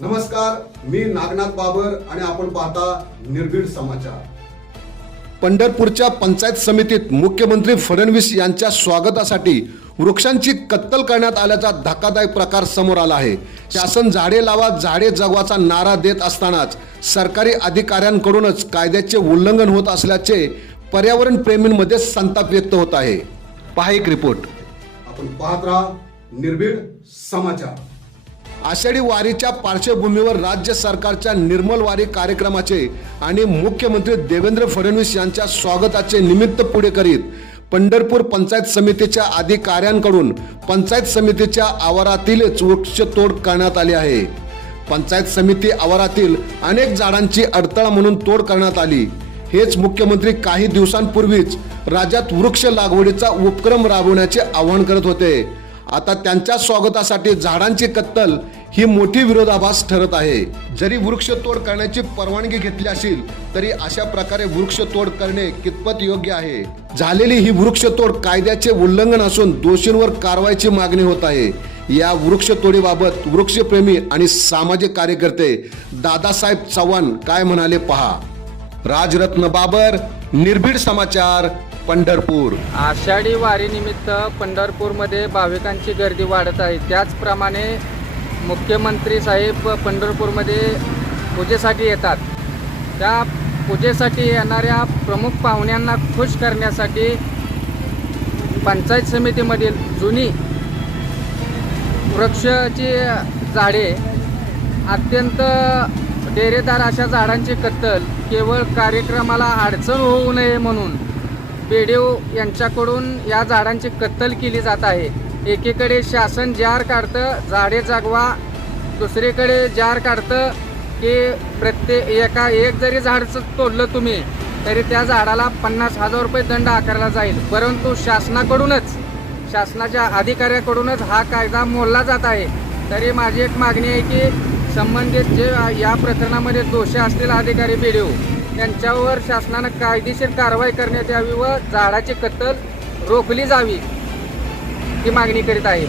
नमस्कार मी नागनाथ बाबर आणि आपण पाहता निर्भीड समाचार. पंढरपूरच्या पंचायत समितीत मुख्यमंत्री फडणवीस यांच्या स्वागतासाठी वृक्षांची कत्तल करण्यात आल्याचा धक्कादायक प्रकार समोर आला आहे. शासन झाडे लावा झाडे जगवाचा नारा देत असतानाच सरकारी अधिकाऱ्यांकडूनच कायद्याचे उल्लंघन होत असल्याचे पर्यावरण प्रेमींमध्ये संताप व्यक्त होत आहे. पहा एक रिपोर्ट. आपण पाहत राहा निर्भीड समाचार. आषाढी वारीच्या पार्श्वभूमीवर राज्य सरकारच्या निर्मल वारी कार्यक्रमाचे आणि मुख्यमंत्री देवेंद्र फडणवीस यांच्या स्वागताचे निमित्त पुढे करीत पंढरपूर पंचायत समितीच्या अधिकाऱ्यांकडून पंचायत समितीच्या आवारातीलच वृक्षतोड करण्यात आली आहे. पंचायत समिती आवारातील अनेक झाडांची अडथळा म्हणून तोड करण्यात आली. हेच मुख्यमंत्री काही दिवसांपूर्वीच राज्यात वृक्ष लागवडीचा उपक्रम राबवण्याचे आवाहन करत होते. आता त्यांच्या स्वागतासाठी झाडांची कत्तल ही मोठी विरोधाभास ठरत आहे. जरी वृक्षतोड करण्याची परवानगी घेतली असेल तरी अशा प्रकारे वृक्षतोड करणे कितपत योग्य आहे? झालेली ही वृक्षतोड कायद्याचे उल्लंघन असून दोषींवर कारवाईची मागणी होत आहे. या वृक्षतोडीबाबत वृक्षप्रेमी आणि सामाजिक कार्यकर्ते दादासाहेब चव्हाण काय म्हणाले पहा? राजरत्न बाबर निर्भीड समाचार पंढरपूर. आषाढी वारीनिमित्त पंढरपूरमध्ये भाविकांची गर्दी वाढत आहे. त्याचप्रमाणे मुख्यमंत्री साहेब पंढरपूरमध्ये पूजेसाठी येतात. त्या पूजेसाठी येणाऱ्या प्रमुख पाहुण्यांना खुश करण्यासाठी पंचायत समितीमधील जुनी वृक्षाची झाडे अत्यंत डेरेदार अशा झाडांची कत्तल केवळ कार्यक्रमाला अडचण होऊ नये म्हणून बेडेव यांच्याकडून या झाडांची कत्तल केली जात आहे. एकीकडे शासन जार काढतं झाडे जागवा दुसरीकडे जार काढतं की प्रत्येक एका एक जरी झाडचं तोडलं तुम्ही तरी त्या झाडाला पन्नास हजार रुपये दंड आकारला जाईल. परंतु शासनाकडूनच शासनाच्या अधिकाऱ्याकडूनच हा कायदा मोडला जात आहे. तरी माझी एक मागणी आहे की संबंधित जे या प्रकरणामध्ये दोषी असलेले अधिकारी बी त्यांच्यावर शासनानं कायदेशीर कारवाई करण्यात यावी व झाडाची कत्तल रोखली जावी. ही मागणी करीत आहे